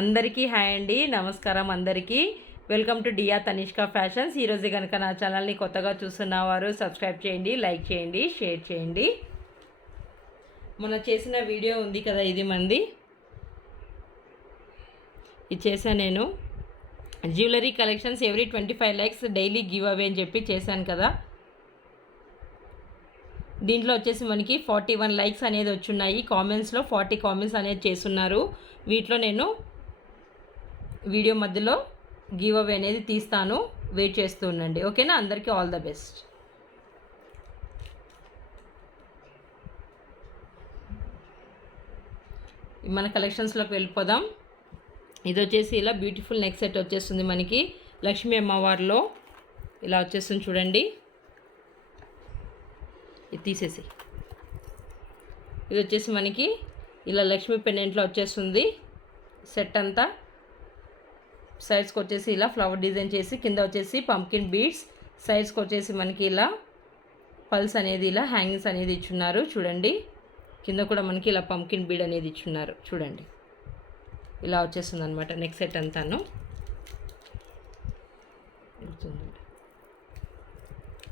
అందరికీ హాయ్ అండి, నమస్కారం అందరికీ. Welcome to Diya Tanishka fashions. ఈరోజు కనుక నా ఛానల్ని కొత్తగా చూస్తున్నవారు సబ్స్క్రైబ్ చేయండి, లైక్ చేయండి, షేర్ చేయండి. మొన్న చేసిన వీడియో ఉంది కదా, ఇది మంది ఇది చేశాను నేను. Jewellery collections every 25 likes daily give away అని చెప్పి చేశాను కదా. దీంట్లో వచ్చేసి మనకి 41 లైక్స్ అనేది వచ్చున్నాయి. కామెంట్స్లో 40 కామెంట్స్ అనేది చేస్తున్నారు. వీటిలో నేను వీడియో మధ్యలో గివ్ అవే అనేది తీస్తాను, వెయిట్ చేస్తూ ఉండండి. ఓకేనా? అందరికీ ఆల్ ద బెస్ట్. మన కలెక్షన్స్లోకి వెళ్ళిపోదాం. ఇది వచ్చేసి ఇలా బ్యూటిఫుల్ నెక్ సెట్ వచ్చేస్తుంది మనకి లక్ష్మీ అమ్మవారిలో. ఇలా వచ్చేస్తుంది చూడండి. ఇది తీసేసి ఇది వచ్చేసి మనకి ఇలా లక్ష్మీ పెండెంట్లో వచ్చేస్తుంది సెట్ అంతా. సైడ్స్కి వచ్చేసి ఇలా ఫ్లవర్ డిజైన్ చేసి, కింద వచ్చేసి పంకిన్ బీడ్స్, సైడ్స్కి వచ్చేసి మనకి ఇలా పల్స్ అనేది ఇలా హ్యాంగింగ్స్ అనేది ఇచ్చున్నారు చూడండి. కింద కూడా మనకి ఇలా పంకిన్ బీడ్ అనేది ఇచ్చున్నారు చూడండి. ఇలా వచ్చేస్తుంది అనమాట నెక్ సెట్ అంతాను.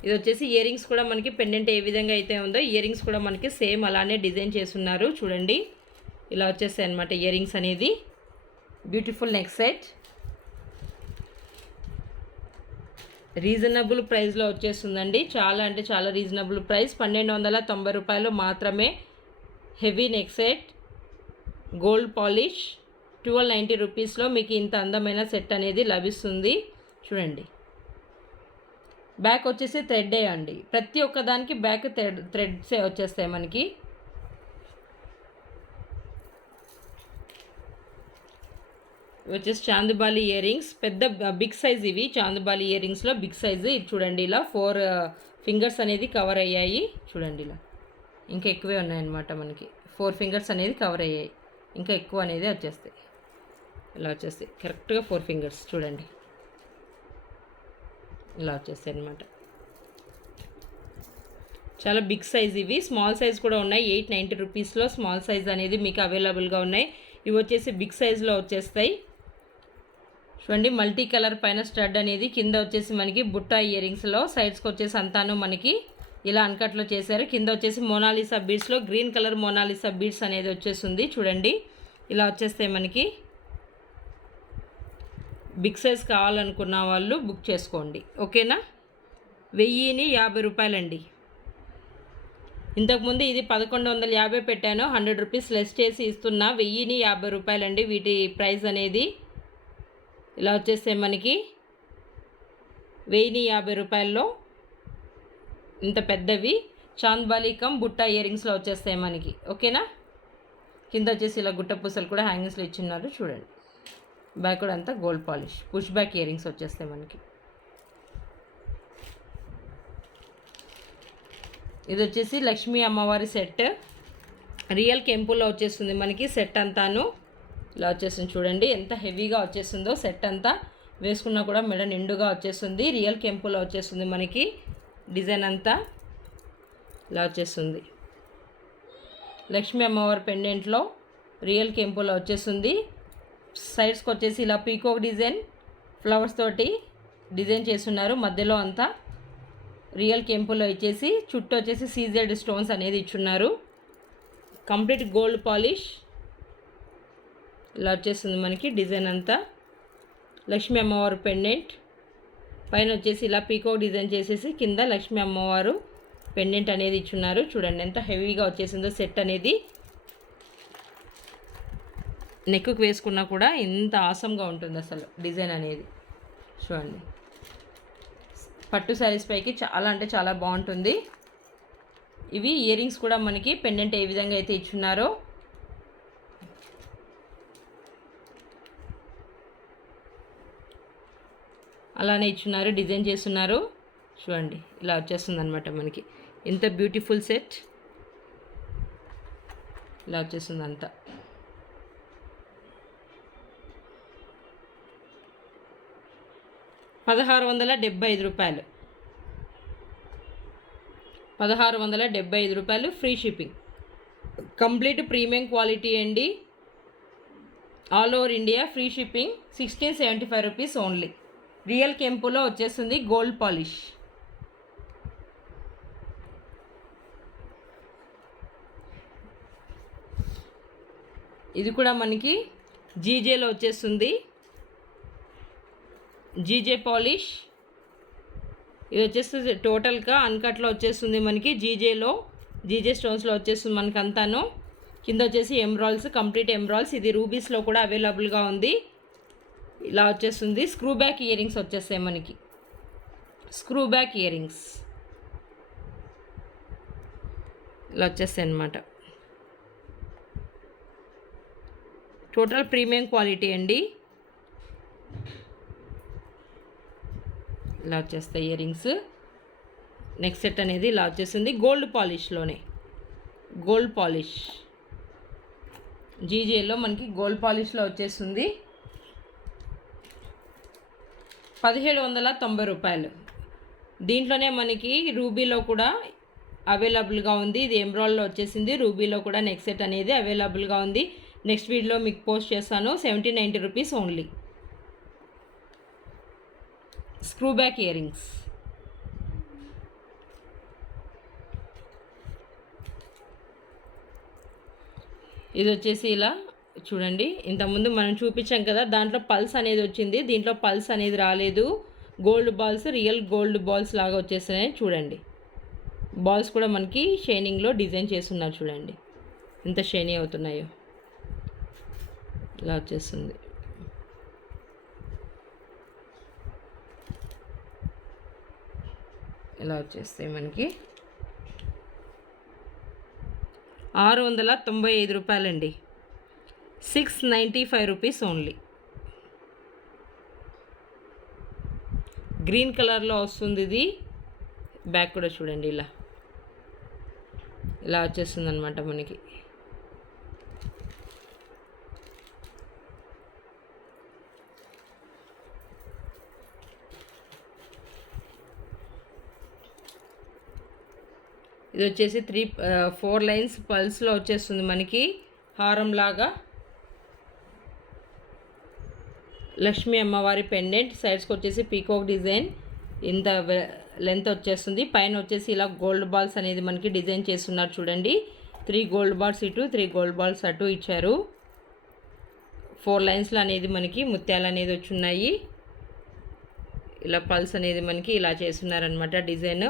ఇది వచ్చేసి ఇయర్ రింగ్స్ కూడా మనకి పెండెంట్ ఏ విధంగా అయితే ఉందో ఇయర్ రింగ్స్ కూడా మనకి సేమ్ అలానే డిజైన్ చేస్తున్నారు చూడండి. ఇలా వచ్చేస్తాయి అనమాట ఇయర్ రింగ్స్ అనేది. బ్యూటిఫుల్ నెక్ సెట్, రీజనబుల్ ప్రైస్లో వచ్చేస్తుందండి. చాలా అంటే చాలా రీజనబుల్ ప్రైస్, 1290 రూపాయలు మాత్రమే. Heavy neck set, gold polish, 1290 రూపీస్లో మీకు ఇంత అందమైన సెట్ అనేది లభిస్తుంది చూడండి. బ్యాక్ వచ్చేసి థ్రెడ్డే అండి, ప్రతి ఒక్కదానికి బ్యాక్ థ్రెడ్సే వచ్చేస్తాయి మనకి. వచ్చేసి చాందుబాలి ఇయర్ రింగ్స్, పెద్ద బిగ్ సైజ్ ఇవి. చాందుబాలి ఇయర్ రింగ్స్లో బిగ్ సైజు ఇది చూడండి. ఇలా 4 ఫింగర్స్ అనేది కవర్ అయ్యాయి చూడండి. ఇలా ఇంకా ఎక్కువే ఉన్నాయన్నమాట మనకి. 4 ఫింగర్స్ అనేది కవర్ అయ్యాయి, ఇంకా ఎక్కువ అనేది వచ్చేస్తాయి. ఇలా వచ్చేస్తాయి కరెక్ట్గా 4 ఫింగర్స్ చూడండి. ఇలా వచ్చేస్తాయి అన్నమాట. చాలా బిగ్ సైజ్ ఇవి. స్మాల్ సైజ్ కూడా ఉన్నాయి. 890 రూపీస్లో స్మాల్ సైజ్ అనేది మీకు అవైలబుల్గా ఉన్నాయి. ఇవి వచ్చేసి బిగ్ సైజ్లో వచ్చేస్తాయి చూడండి. మల్టీ కలర్ పైన స్టడ్ అనేది, కింద వచ్చేసి మనకి బుట్ట ఇయర్ రింగ్స్లో, సైడ్స్కి వచ్చేసి అంతాను మనకి ఇలా అన్కట్లో చేశారు. కింద వచ్చేసి మోనాలిసా బీడ్స్లో గ్రీన్ కలర్ మోనాలిసా బీడ్స్ అనేది వచ్చేస్తుంది చూడండి. ఇలా వచ్చేస్తాయి మనకి. బిగ్ సైజ్ కావాలనుకున్న వాళ్ళు బుక్ చేసుకోండి, ఓకేనా? 1050 రూపాయలండి. ఇంతకుముందు ఇది 1150 పెట్టాను, 100 రూపీస్ లెస్ చేసి ఇస్తున్నా. 1050 రూపాయలండి వీటి ప్రైస్ అనేది. ఇలా వచ్చేస్తే మనకి 1050 రూపాయల్లో ఇంత పెద్దవి చాంద్బాలి కమ్ బుట్ట ఇయర్ రింగ్స్లో వచ్చేస్తాయి మనకి, ఓకేనా? కింద వచ్చేసి ఇలా గుట్ట పూసలు కూడా హ్యాంగింగ్స్లో ఇచ్చిన్నారు చూడండి. బ్యాక్ కూడా అంతా gold polish, push back ear rings వచ్చేస్తాయి మనకి. ఇది వచ్చేసి లక్ష్మీ అమ్మవారి సెట్, రియల్ కెంపుల్లో వచ్చేస్తుంది మనకి సెట్ అంతాను. ఇలా వచ్చేస్తుంది చూడండి, ఎంత హెవీగా వచ్చేస్తుందో సెట్ అంతా. వేసుకున్నా కూడా మెడ నిండుగా వచ్చేస్తుంది. రియల్ కెంపుల్లో వచ్చేస్తుంది మనకి డిజైన్ అంతా. ఇలా వచ్చేస్తుంది లక్ష్మీ అమ్మవారి పెండెంట్లో రియల్ కెంపుల్లో వచ్చేస్తుంది. సైడ్స్కి వచ్చేసి ఇలా పీకోక్ డిజైన్ ఫ్లవర్స్ తోటి డిజైన్ చేస్తున్నారు. మధ్యలో అంతా రియల్ కెంపులో ఇచ్చేసి చుట్టూ వచ్చేసి సీజెడ్ స్టోన్స్ అనేది ఇచ్చున్నారు. Complete gold polish. ఇలా వచ్చేస్తుంది మనకి డిజైన్ అంతా. లక్ష్మీ అమ్మవారు పెండెంట్ పైన వచ్చేసి ఇలా పీకోక్ డిజైన్ చేసేసి కింద లక్ష్మీ అమ్మవారు పెండెంట్ అనేది ఇచ్చున్నారు చూడండి. ఎంత హెవీగా వచ్చేసిందో సెట్ అనేది. నెక్కు వేసుకున్నా కూడా ఎంత ఆసంగా ఉంటుంది అసలు డిజైన్ అనేది చూడండి. పట్టు శారీస్ పైకి చాలా అంటే చాలా బాగుంటుంది. ఇవి ఇయర్ రింగ్స్ కూడా మనకి పెండెంట్ ఏ విధంగా అయితే ఇచ్చున్నారో అలానే ఇచ్చున్నారు, డిజైన్ చేస్తున్నారు చూడండి. ఇలా వచ్చేస్తుంది అనమాట మనకి ఇంత బ్యూటిఫుల్ సెట్. ఇలా వచ్చేస్తుంది అంతా. రూపాయలు, 1675 రూపాయలు free shipping. Complete premium quality అండి. All over India free shipping 1675 rupees only. రియల్ కెంపులో వచ్చేస్తుంది గోల్డ్ పాలిష్. ఇది కూడా మనకి జీజేలో వచ్చేస్తుంది. జీజే పాలిష్ ఇది వచ్చేస్తుంది టోటల్గా అన్కట్లో వచ్చేస్తుంది మనకి. జీజే స్టోన్స్లో వచ్చేస్తుంది మనకి అంతాను. కింద వచ్చేసి ఎమ్రాల్స్, కంప్లీట్ ఎమ్రాల్స్. ఇది రూబీస్లో కూడా అవైలబుల్గా ఉంది. ఇలా వచ్చేస్తుంది. స్క్రూ బ్యాక్ ఇయర్ రింగ్స్ వచ్చేస్తాయి మనకి. స్క్రూ బ్యాక్ ఇయర్ రింగ్స్ ఇలా వచ్చేస్తాయి అన్నమాట. టోటల్ ప్రీమియం క్వాలిటీ అండి. ఇలా వచ్చేస్తాయి ఇయర్ రింగ్స్. నెక్స్ట్ సెట్ అనేది ఇలా వచ్చేస్తుంది గోల్డ్ పాలిష్లోనే. గోల్డ్ పాలిష్ జీజేలో మనకి గోల్డ్ పాలిష్లో వచ్చేస్తుంది 1790 రూపాయలు. దీంట్లోనే మనకి రూబీలో కూడా అవైలబుల్గా ఉంది. ఇది ఎమ్రాల్డ్లో వచ్చేసింది. రూబీలో కూడా నెక్స్ట్ సెట్ అనేది అవైలబుల్గా ఉంది. నెక్స్ట్ వీడియోలో మీకు పోస్ట్ చేస్తాను. 1790 rupees only. Screw back ear rings. ఇది వచ్చేసి ఇలా చూడండి. ఇంతకుముందు మనం చూపించాం కదా, దాంట్లో పల్స్ అనేది వచ్చింది. దీంట్లో పల్స్ అనేది రాలేదు. Gold balls, real gold balls లాగా వచ్చేస్తున్నాయి చూడండి. బాల్స్ కూడా మనకి షైనింగ్లో డిజైన్ చేస్తున్నారు చూడండి ఎంత షైనీ అవుతున్నాయో. ఇలా వచ్చేస్తుంది. ఇలా వచ్చేస్తాయి మనకి 695 రూపాయలండి. 695 రూపీస్ ఓన్లీ. గ్రీన్ కలర్లో వస్తుంది ఇది. బ్యాక్ కూడా చూడండి ఇలా ఇలా వచ్చేస్తుంది అనమాట మనకి. ఇది వచ్చేసి 4 లైన్స్ పల్స్లో వచ్చేస్తుంది మనకి హారం లాగా. లక్ష్మీ అమ్మవారి పెండెంట్. సైడ్స్కి వచ్చేసి పీకాక్ డిజైన్ ఇంత లెంత్ వచ్చేస్తుంది. పైన వచ్చేసి ఇలా గోల్డ్ బాల్స్ అనేది మనకి డిజైన్ చేస్తున్నారు చూడండి. 3 గోల్డ్ బాల్స్ ఇటు, 3 గోల్డ్ బాల్స్ అటు ఇచ్చారు. 4 లైన్స్లో అనేది మనకి ముత్యాలు అనేది వచ్చున్నాయి. ఇలా పల్స్ అనేది మనకి ఇలా చేస్తున్నారనమాట. డిజైన్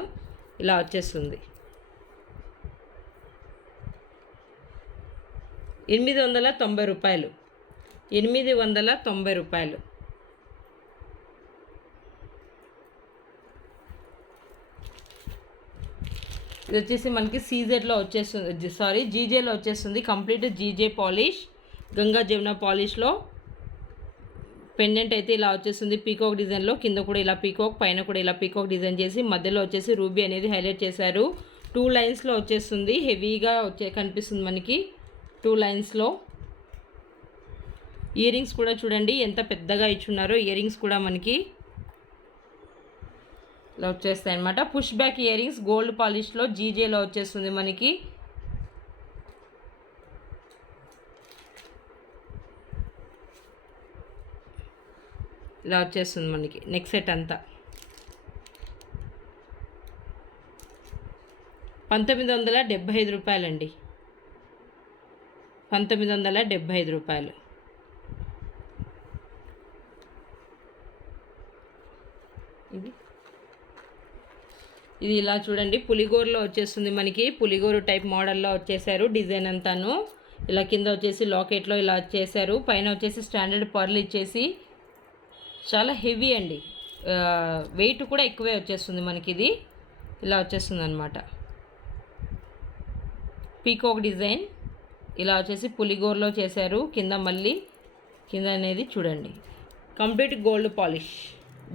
ఇలా వచ్చేస్తుంది. 890 రూపాయలు. 890 రూపాయలు. ఇది వచ్చేసి మనకి సీజెడ్లో వచ్చేస్తుంది, జీజేలో వచ్చేస్తుంది. Complete GJ polish, Ganga Jamuna పాలిష్లో పెండెంట్ అయితే ఇలా వచ్చేస్తుంది పీకాక్ డిజైన్లో. కింద కూడా ఇలా పీకాక్, పైన కూడా ఇలా పీకాక్ డిజైన్ చేసి మధ్యలో వచ్చేసి రూబీ అనేది హైలైట్ చేశారు. 2 లైన్స్లో వచ్చేస్తుంది. హెవీగా కనిపిస్తుంది మనకి 2 లైన్స్లో. ఇయర్ రింగ్స్ కూడా చూడండి ఎంత పెద్దగా ఇచ్చున్నారో. ఇయర్ రింగ్స్ కూడా మనకి ఇలా వచ్చేస్తాయి అన్నమాట. Push back earrings gold పాలిష్లో జీజేలో వచ్చేస్తుంది మనకి. ఇలా వచ్చేస్తుంది మనకి నెక్స్ట్ సెట్ అంతా. 1975 రూపాయలండి. 1975 రూపాయలు. ఇది ఇలా చూడండి పులిగోరులో వచ్చేస్తుంది మనకి. పులిగోరు టైప్ మోడల్లో వచ్చేసారు డిజైన్ అంతాను. ఇలా కింద వచ్చేసి లాకెట్లో ఇలా చేశారు. పైన వచ్చేసి స్టాండర్డ్ పర్ల్ ఇచ్చేసి చాలా హెవీ అండి. వెయిట్ కూడా ఎక్కువే వచ్చేస్తుంది మనకి. ఇది ఇలా వచ్చేస్తుంది అనమాట. పీకాక్ డిజైన్ ఇలా వచ్చేసి పులిగోరులో చేశారు. కింద మళ్ళీ కింద అనేది చూడండి కంప్లీట్ గోల్డ్ పాలిష్.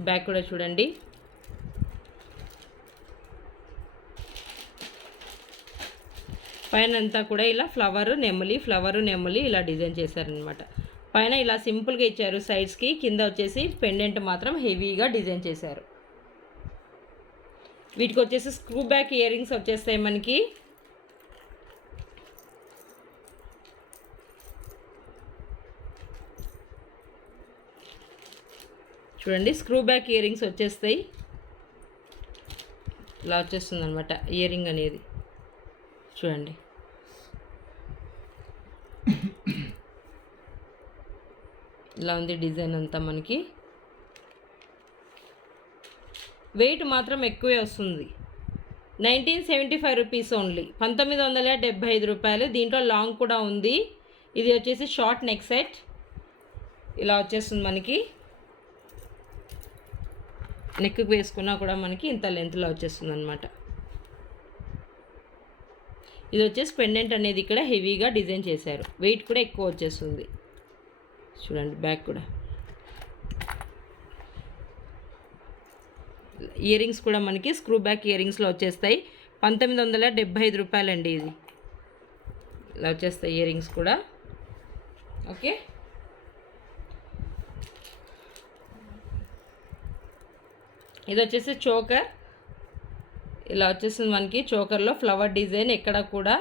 బ్యాక్ కూడా చూడండి. పైన అంతా కూడా ఇలా ఫ్లవరు నెమలి ఇలా డిజైన్ చేశారనమాట. పైన ఇలా సింపుల్గా ఇచ్చారు సైడ్స్కి. కింద వచ్చేసి పెండెంట్ మాత్రం హెవీగా డిజైన్ చేశారు. వీటికి వచ్చేసి స్క్రూ బ్యాక్ ఇయర్ రింగ్స్ వచ్చేస్తాయి మనకి. చూడండి స్క్రూ బ్యాక్ ఇయర్ రింగ్స్ వచ్చేస్తాయి. ఇలా వచ్చేస్తుంది అనమాట ఇయర్ రింగ్ అనేది. చూడండి ఇలా ఉంది డిజైన్ అంతా. మనకి వెయిట్ మాత్రం ఎక్కువే వస్తుంది. 1975 రూపీస్ ఓన్లీ, 1975 రూపాయలు. దీంట్లో లాంగ్ కూడా ఉంది. ఇది వచ్చేసి షార్ట్ నెక్ సెట్ ఇలా వచ్చేస్తుంది మనకి. నెక్కి వేసుకున్నా కూడా మనకి ఇంత లెంత్లో వచ్చేస్తుంది అనమాట. ఇది వచ్చేసి పెండెంట్ అనేది ఇక్కడ హెవీగా డిజైన్ చేశారు. వెయిట్ కూడా ఎక్కువ వచ్చేస్తుంది. చూడండి బ్యాక్ కూడా. ఇయర్ రింగ్స్ కూడా మనకి స్క్రూ బ్యాక్ ఇయర్ రింగ్స్లో వచ్చేస్తాయి. 1975 రూపాయలండి. ఇది ఇలా వచ్చేస్తాయి ఇయర్ రింగ్స్ కూడా. ఓకే, ఇది వచ్చేసి చోకర్ ఇలా వచ్చేసింది మనకి. చోకర్లో ఫ్లవర్ డిజైన్, ఎక్కడ కూడా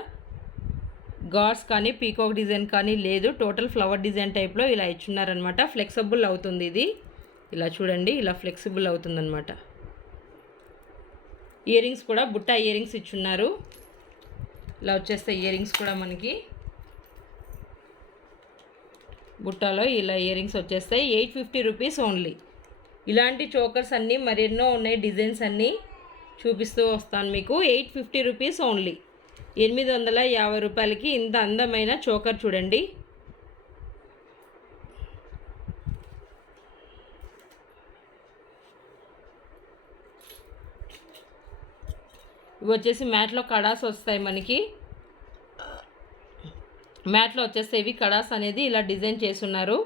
గాడ్స్ కానీ పీకాక్ డిజైన్ కానీ లేదు. టోటల్ ఫ్లవర్ డిజైన్ టైప్లో ఇలా ఇచ్చున్నారనమాట. ఫ్లెక్సిబుల్ అవుతుంది ఇది. ఇలా చూడండి, ఇలా ఫ్లెక్సిబుల్ అవుతుందన్నమాట. ఇయర్ రింగ్స్ కూడా బుట్ట ఇయర్ రింగ్స్ ఇచ్చున్నారు. ఇలా వచ్చేస్తాయి ఇయర్ రింగ్స్ కూడా మనకి. బుట్టాలో ఇలా ఇయర్ రింగ్స్ వచ్చేస్తాయి. 850 రూపీస్ ఓన్లీ. ఇలాంటి చోకర్స్ అన్నీ మరెన్నో ఉన్నాయి. డిజైన్స్ అన్నీ చూపిస్తూ వస్తాను మీకు. 850 రూపీస్ ఓన్లీ. 850 రూపాయలకి ఇంత అందమైన చోకర్ చూడండి. ఇవి వచ్చేసి మ్యాట్లో కడాస్ వస్తాయి మనకి. మ్యాట్లో వచ్చేస్తాయి ఇవి కడాస్ అనేది ఇలా డిజైన్ చేస్తున్నారు.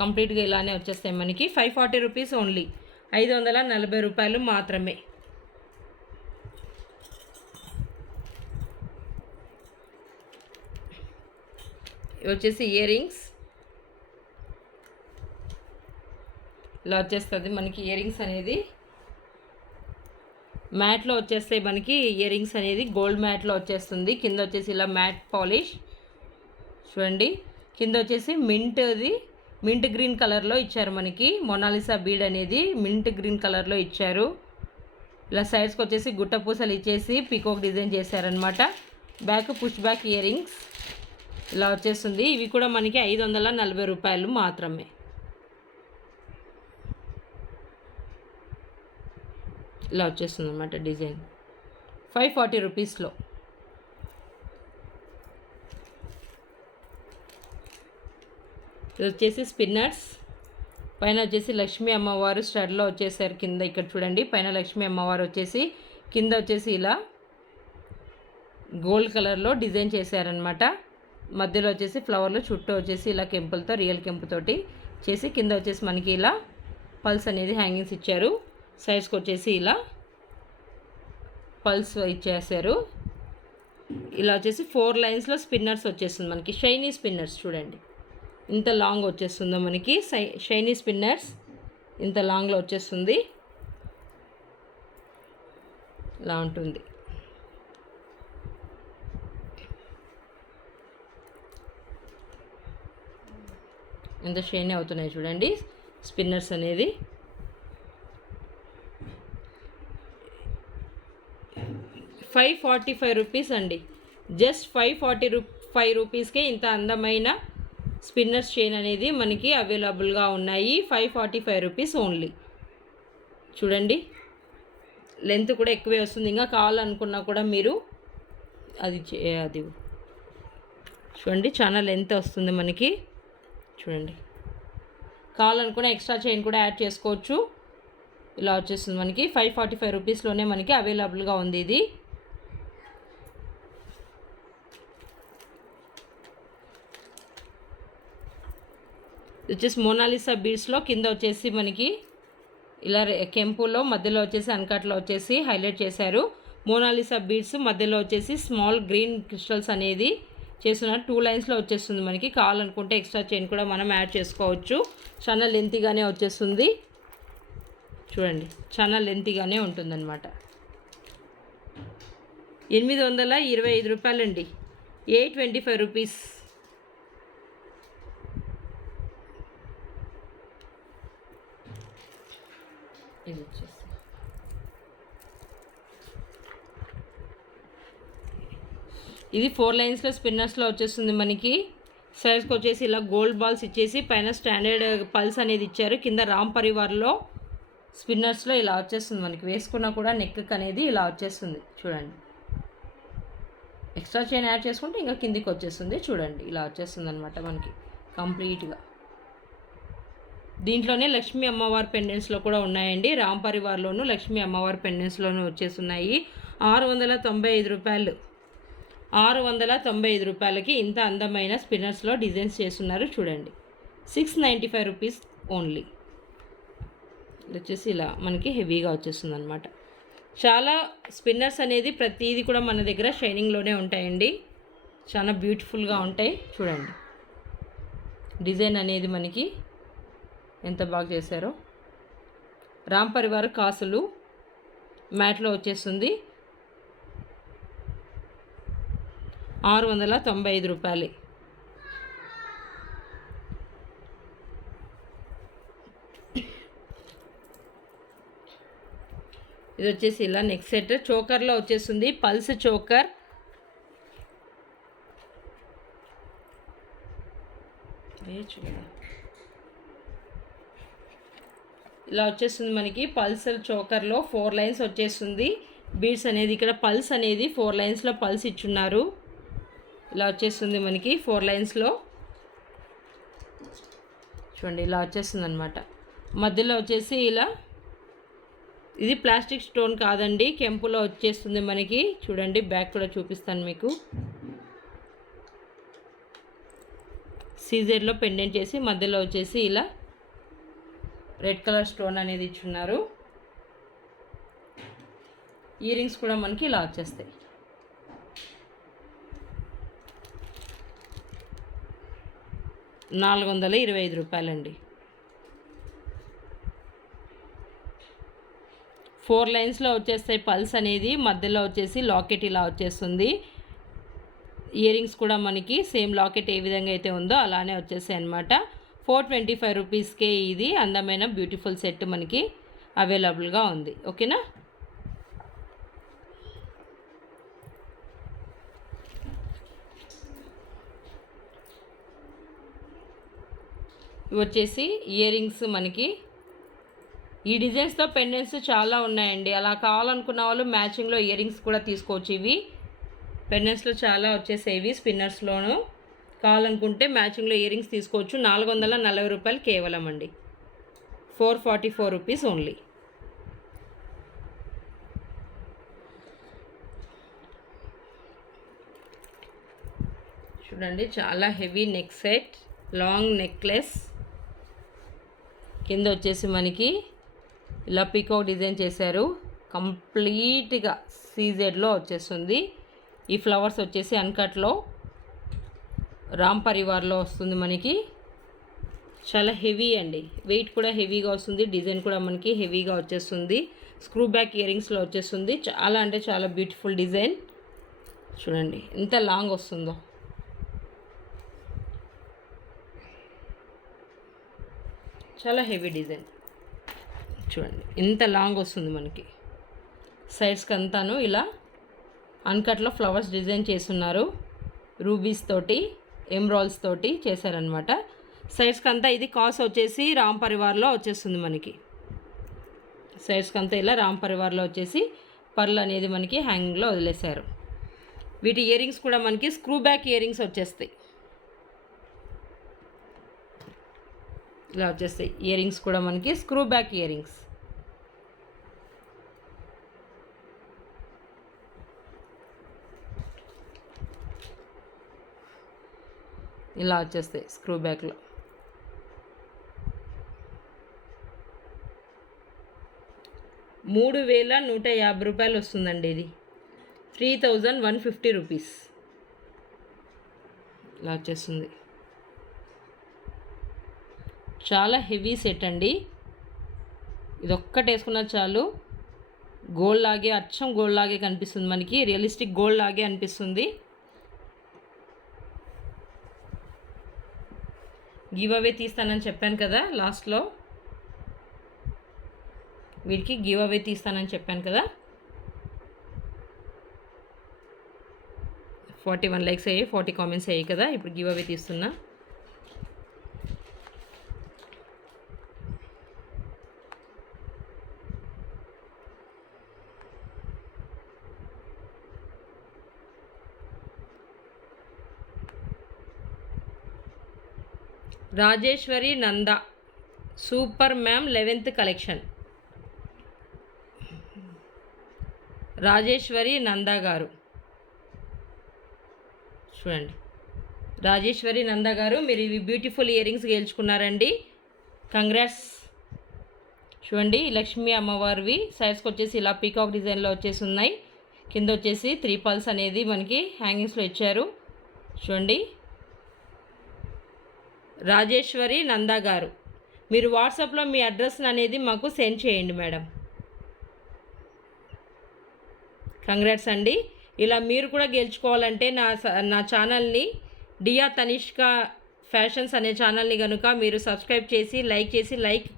కంప్లీట్గా ఇలానే వచ్చేస్తాయి మనకి. 540 రూపీస్ ఓన్లీ, 540 రూపాయలు మాత్రమే. ఇవి వచ్చేసి ఇయర్ రింగ్స్ ఇలా వచ్చేస్తుంది మనకి. ఇయర్ రింగ్స్ అనేది మ్యాట్లో వచ్చేస్తాయి మనకి. ఇయర్ రింగ్స్ అనేది గోల్డ్ మ్యాట్లో వచ్చేస్తుంది. కింద వచ్చేసి ఇలా మ్యాట్ పాలిష్ చూడండి. కింద వచ్చేసి మింట్ గ్రీన్ కలర్లో ఇచ్చారు మనకి. మొనాలిసా బీడ్ అనేది మింట్ గ్రీన్ కలర్లో ఇచ్చారు. ఇలా సైడ్స్కి వచ్చేసి గుట్ట పూసలు ఇచ్చేసి పీకాక్ డిజైన్ చేశారనమాట. Back push back ear rings ఇలా వచ్చేస్తుంది. ఇవి కూడా మనకి 540 రూపాయలు మాత్రమే. ఇలా వచ్చేస్తుంది అన్నమాట డిజైన్. 540 రూపీస్లో. ఇది వచ్చేసి స్పిన్నర్స్. పైన వచ్చేసి లక్ష్మీ అమ్మవారు స్టడ్లో వచ్చేసారు కింద. ఇక్కడ చూడండి పైన లక్ష్మీ అమ్మవారు వచ్చేసి, కింద వచ్చేసి ఇలా గోల్డ్ కలర్లో డిజైన్ చేశారనమాట. మధ్యలో వచ్చేసి ఫ్లవర్లు, చుట్టూ వచ్చేసి ఇలా కెంపులతో రియల్ కెంపుతోటి చేసి, కింద వచ్చేసి మనకి ఇలా పల్స్ అనేది హ్యాంగింగ్స్ ఇచ్చారు. సైడ్స్కి వచ్చేసి ఇలా పల్స్ ఇచ్చేసారు. ఇలా వచ్చేసి 4 లైన్స్లో స్పిన్నర్స్ వచ్చేస్తుంది మనకి. షైనీ స్పిన్నర్స్ చూడండి ఇంత లాంగ్ వచ్చేస్తుందో మనకి. షైనీ స్పిన్నర్స్ ఇంత లాంగ్లో వచ్చేస్తుంది. ఇలా ఉంటుంది. ఎంత షైనీ అవుతున్నాయి చూడండి స్పిన్నర్స్ అనేది. $545 రూపీస్ అండి. జస్ట్ 545 రూపీస్కే ఇంత అందమైన స్పిన్నర్స్ చైన్ అనేది మనకి అవైలబుల్గా ఉన్నాయి. 545 రూపీస్ ఓన్లీ. చూడండి లెంత్ కూడా ఎక్కువే వస్తుంది. ఇంకా కావాలనుకున్నా కూడా మీరు అది చూడండి చాలా లెంత్ వస్తుంది మనకి. చూడండి కావాలనుకున్న ఎక్స్ట్రా చైన్ కూడా యాడ్ చేసుకోవచ్చు. ఇలా వచ్చేస్తుంది మనకి. 545 రూపీస్లోనే మనకి అవైలబుల్గా ఉంది ఇది. వచ్చేసి మోనాలిసా బీడ్స్లో కింద వచ్చేసి మనకి ఇలా కెంపులో, మధ్యలో వచ్చేసి అన్కట్లో వచ్చేసి హైలైట్ చేశారు. మోనాలిసా బీడ్స్ మధ్యలో వచ్చేసి స్మాల్ గ్రీన్ క్రిస్టల్స్ అనేది చేస్తున్నారు. 2 లైన్స్లో వచ్చేస్తుంది మనకి. కావాలనుకుంటే ఎక్స్ట్రా చైన్ కూడా మనం యాడ్ చేసుకోవచ్చు. చాలా లెంతీగానే వచ్చేస్తుంది. చూడండి చాలా లెంతీగానే ఉంటుందన్నమాట. 825 రూపాయలండి. 825 రూపీస్. ఇది వచ్చేసి ఇది 4 లైన్స్లో స్పిన్నర్స్లో వచ్చేస్తుంది మనకి. సైజ్కి వచ్చేసి ఇలా గోల్డ్ బాల్స్ ఇచ్చేసి పైన స్టాండర్డ్ పల్స్ అనేది ఇచ్చారు. కింద రామ్ పరివార్లో స్పిన్నర్స్లో ఇలా వచ్చేస్తుంది మనకి. వేసుకున్నా కూడా నెక్ అనేది ఇలా వచ్చేస్తుంది చూడండి. ఎక్స్ట్రా చైన్ యాడ్ చేసుకుంటే ఇంకా కిందికి వచ్చేస్తుంది చూడండి. ఇలా వచ్చేస్తుంది అనమాట మనకి కంప్లీట్గా. దీంట్లోనే లక్ష్మీ అమ్మవారి పెండెంట్స్లో కూడా ఉన్నాయండి. రామ్ పరివార్లోను లక్ష్మీ అమ్మవారి పెండెంట్స్లోనూ వచ్చేస్తున్నాయి. 695 రూపాయలు. 695 రూపాయలకి ఇంత అందమైన స్పిన్నర్స్లో డిజైన్స్ చేస్తున్నారు చూడండి. 695 రూపీస్ ఓన్లీ. ఇది వచ్చేసి ఇలా మనకి హెవీగా వచ్చేస్తుంది అనమాట. చాలా స్పిన్నర్స్ అనేది ప్రతిదీ కూడా మన దగ్గర షైనింగ్లోనే ఉంటాయండి. చాలా బ్యూటిఫుల్గా ఉంటాయి చూడండి. డిజైన్ అనేది మనకి ఎంత బాగా చేశారో. రామ్ పరివార్ కాసులు మ్యాట్లో వచ్చేస్తుంది. 695 రూపాయలు. ఇది వచ్చేసి ఇలా నెక్ సెట్ చోకర్లో వచ్చేస్తుంది. Pulse choker. ఇలా వచ్చేస్తుంది మనకి పల్సర్ చోకర్లో 4 లైన్స్ వచ్చేస్తుంది. బీడ్స్ అనేది ఇక్కడ పల్స్ అనేది 4 లైన్స్లో పల్స్ ఇచ్చున్నారు. ఇలా వచ్చేస్తుంది మనకి 4 లైన్స్లో చూడండి. ఇలా వచ్చేస్తుంది అనమాట. మధ్యలో వచ్చేసి ఇలా ఇది ప్లాస్టిక్ స్టోన్ కాదండి, కెంపులో వచ్చేస్తుంది మనకి చూడండి. బ్యాక్ కూడా చూపిస్తాను మీకు. సీజర్లో పెండెంట్ చేసి మధ్యలో వచ్చేసి ఇలా రెడ్ కలర్ స్టోన్ అనేది ఇచ్చున్నారు. ఇయర్ రింగ్స్ కూడా మనకి ఇలా వచ్చేస్తాయి. ₹425 4 లైన్స్లో వచ్చేస్తాయి. పల్స్ అనేది మధ్యలో వచ్చేసి లాకెట్ ఇలా వచ్చేస్తుంది. ఇయర్ రింగ్స్ కూడా మనకి సేమ్ లాకెట్ ఏ విధంగా అయితే ఉందో అలానే వచ్చేసాయి అనమాట. 425 రూపీస్కే ఇది అందమైన బ్యూటిఫుల్ సెట్ మనకి అవైలబుల్గా ఉంది. ఓకేనా. ఇవి వచ్చేసి ఇయర్ రింగ్స్ మనకి. ఈ డిజైన్స్తో పెండెంట్స్ చాలా ఉన్నాయండి. అలా కావాలనుకున్న వాళ్ళు మ్యాచింగ్లో ఇయర్ రింగ్స్ కూడా తీసుకోవచ్చు. ఇవి పెండెంట్స్లో చాలా వచ్చేసేవి. స్పిన్నర్స్లోను కావాలనుకుంటే మ్యాచింగ్లో ఇయర్ రింగ్స్ తీసుకోవచ్చు. ₹440 కేవలం అండి. 444 రూపీస్ ఓన్లీ. చూడండి చాలా heavy neck set, long necklace. కింద వచ్చేసి మనకి ఇలా పీకాక్ డిజైన్ చేశారు. కంప్లీట్గా సీజెడ్లో వచ్చేస్తుంది. ఈ ఫ్లవర్స్ వచ్చేసి అన్కట్లో రామ్ పరివార్లో వస్తుంది మనకి. చాలా హెవీ అండి. వెయిట్ కూడా హెవీగా వస్తుంది. డిజైన్ కూడా మనకి హెవీగా వచ్చేస్తుంది. స్క్రూ బ్యాక్ ఇయర్ రింగ్స్లో వచ్చేస్తుంది. చాలా అంటే చాలా బ్యూటిఫుల్ డిజైన్. చూడండి ఎంత లాంగ్ వస్తుందో. చాలా హెవీ డిజైన్ చూడండి. ఇంత లాంగ్ వస్తుంది మనకి. సైడ్స్కి అంతాను ఇలా అన్కట్లో ఫ్లవర్స్ డిజైన్ చేస్తున్నారు. రూబీస్ తోటి ఎమ్రాల్స్ తోటి చేశారనమాట. సైడ్స్కి అంతా ఇది కాస్ట్ వచ్చేసి రామ్ పరివార్లో వచ్చేస్తుంది మనకి. సైడ్స్కి అంతా ఇలా రామ్ పరివార్లో వచ్చేసి పర్ల్ అనేది మనకి హ్యాంగింగ్లో వదిలేశారు. వీటి ఇయర్ రింగ్స్ కూడా మనకి స్క్రూ బ్యాక్ ఇయర్ రింగ్స్ వచ్చేస్తాయి. ఇలా వచ్చేస్తాయి ఇయర్ రింగ్స్ కూడా మనకి స్క్రూ బ్యాక్ ఇయర్ రింగ్స్. ఇలా వచ్చేస్తాయి స్క్రూ బ్యాక్లో. ₹3,150 వస్తుందండి. ఇది 3,150 రూపీస్. ఇలా వచ్చేస్తుంది. చాలా హెవీ సెట్ అండి. ఇది ఒక్కటి వేసుకున్నా చాలు. గోల్డ్ లాగే, అచ్చం గోల్డ్ లాగే కనిపిస్తుంది మనకి. రియలిస్టిక్ గోల్డ్ లాగే అనిపిస్తుంది. గివ్ అవే తీస్తానని చెప్పాను కదా లాస్ట్లో. వీటికి గివ్ అవే తీస్తానని చెప్పాను కదా. 41 లైక్స్ అయ్యాయి, 40 కామెంట్స్ అయ్యాయి కదా. ఇప్పుడు గివ్ అవే తీస్తున్నా. Rajeshwari Nanda super ma'am 11th collection. Rajeshwari Nanda గారు చూడండి. రాజేశ్వరి నంద గారు మీరు ఇవి బ్యూటిఫుల్ ఇయర్ రింగ్స్ గెలుచుకున్నారండి. కంగ్రాట్స్. చూడండి లక్ష్మీ అమ్మవారివి. సైడ్స్కి వచ్చేసి ఇలా పీకాక్ డిజైన్లో వచ్చేసి ఉన్నాయి. కింద వచ్చేసి 3 పల్స్ అనేది మనకి హ్యాంగింగ్స్లో ఇచ్చారు. చూడండి రాజేశ్వరి నంద గారు, మీరు వాట్సాప్లో మీ అడ్రస్ అనేది మాకు సెండ్ చేయండి మేడం. కంగ్రాట్స్ అండి. ఇలా మీరు కూడా గెలుచుకోవాలంటే నా ఛానల్ని డియా తనిష్క ఫ్యాషన్స్ అనే ఛానల్ని కనుక మీరు సబ్స్క్రైబ్ చేసి లైక్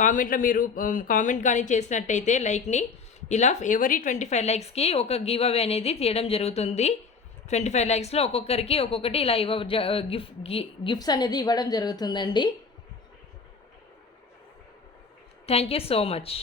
కామెంట్లో మీరు కామెంట్ కానీ చేసినట్టయితే లైక్ని ఇలా ఎవరీ 25 లైక్స్కి ఒక గివ్ అవే అనేది తీయడం జరుగుతుంది. 25 లైక్స్లో ఒక్కొక్కరికి ఒక్కొక్కటి ఇలా గిఫ్ట్స్ అనేది ఇవ్వడం జరుగుతుందండి. Thank you so much.